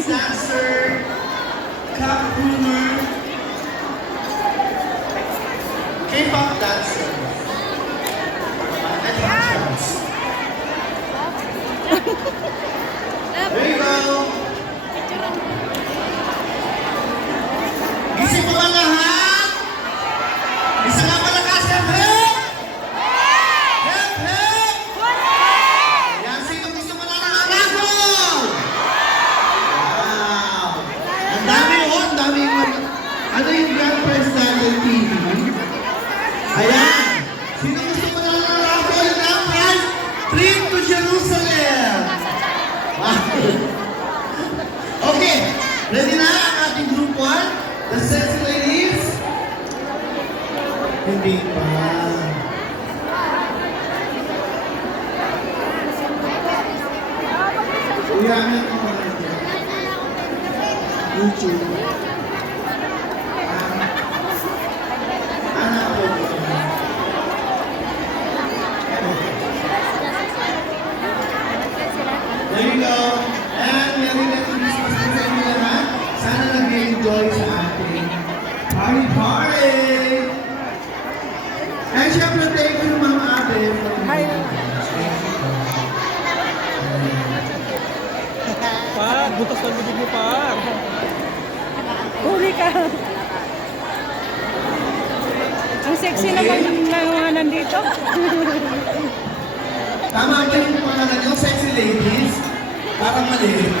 Chinese dancer, Kakumer, K-pop dancer, and actress. There you go. Gising mo ba lahat? Isa nga malakas, hep hep! Hep hep! Yan, sino gusto mo na nananakol? Wow! Ang dami yun, ang dami yun. Ano yung Grand Prize natin TV? Ayan! Sino gusto mo na nananakol? Yung Grand Prize? Trip to Jerusalem! Okay, ready na ang ating group 1? The sexy ladies? Hindi pa. Uyamin ko pa rin yan. YouTube. Anak ko. There you go. And Merry Christmas sa inyo lahat. Sana nag-enjoy sa ating party! And syempre, thank you Mama Ate. Par, butas ng bibig mo, Par. Huli ka. Ang sexy naman ng mga nandito. Tama ba yung pangalan nyo, sexy ladies? Parang mali.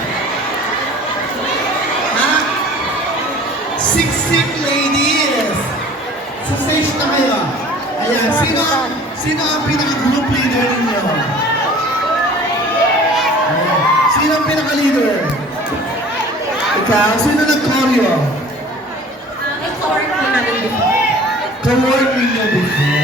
Ha? Siksik ladies! Sa stage na kayo. Ayan, sino ang pinaka-group leader ninyo? Ayan. Sino ang pinaka-leader? Ikaw? Sino nag-choreo? Nag-work ko namin before. Co-work ninyo before.